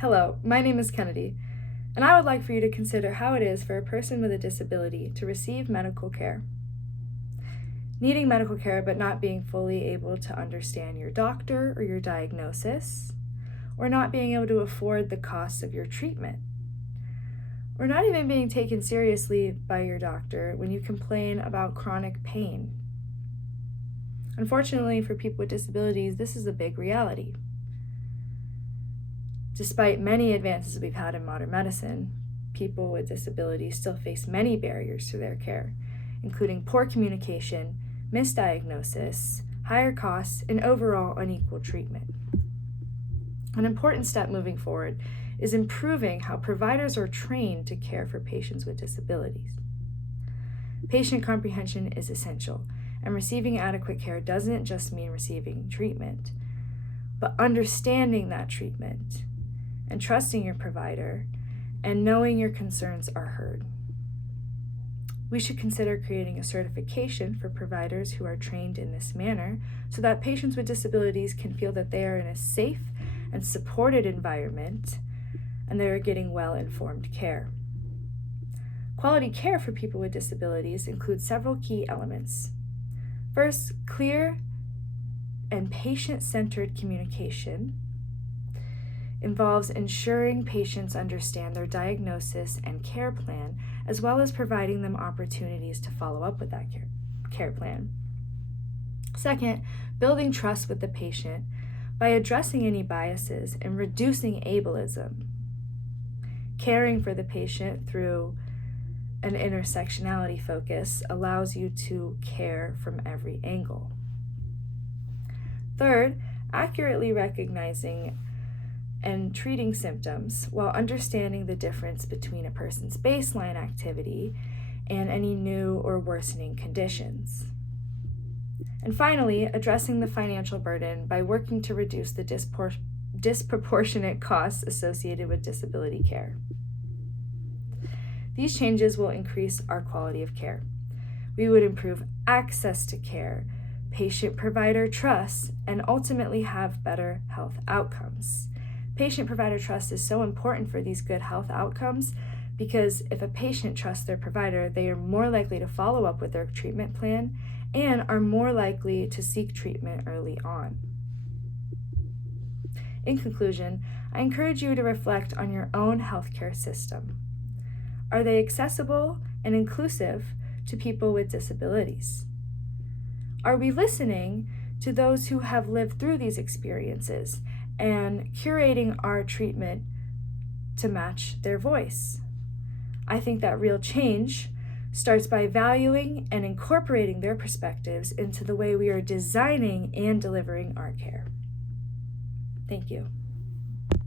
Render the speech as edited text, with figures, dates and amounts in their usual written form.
Hello, my name is Kennedy, and I would like for you to consider how it is for a person with a disability to receive medical care. Needing medical care but not being fully able to understand your doctor or your diagnosis, or not being able to afford the costs of your treatment, or not even being taken seriously by your doctor when you complain about chronic pain. Unfortunately, for people with disabilities, this is a big reality. Despite many advances we've had in modern medicine, people with disabilities still face many barriers to their care, including poor communication, misdiagnosis, higher costs, and overall unequal treatment. An important step moving forward is improving how providers are trained to care for patients with disabilities. Patient comprehension is essential, and receiving adequate care doesn't just mean receiving treatment, but understanding that treatment and trusting your provider and knowing your concerns are heard. We should consider creating a certification for providers who are trained in this manner so that patients with disabilities can feel that they are in a safe and supported environment and they are getting well-informed care. Quality care for people with disabilities includes several key elements. First, clear and patient-centered communication involves ensuring patients understand their diagnosis and care plan, as well as providing them opportunities to follow up with that care plan. Second, building trust with the patient by addressing any biases and reducing ableism. Caring for the patient through an intersectionality focus allows you to care from every angle. Third, accurately recognizing and treating symptoms while understanding the difference between a person's baseline activity and any new or worsening conditions. And finally, addressing the financial burden by working to reduce the disproportionate costs associated with disability care. These changes will increase our quality of care. We would improve access to care, patient-provider trust, and ultimately have better health outcomes. Patient-provider trust is so important for these good health outcomes because if a patient trusts their provider, they are more likely to follow up with their treatment plan and are more likely to seek treatment early on. In conclusion, I encourage you to reflect on your own healthcare system. Are they accessible and inclusive to people with disabilities? Are we listening to those who have lived through these experiences and curating our treatment to match their voice? I think that real change starts by valuing and incorporating their perspectives into the way we are designing and delivering our care. Thank you.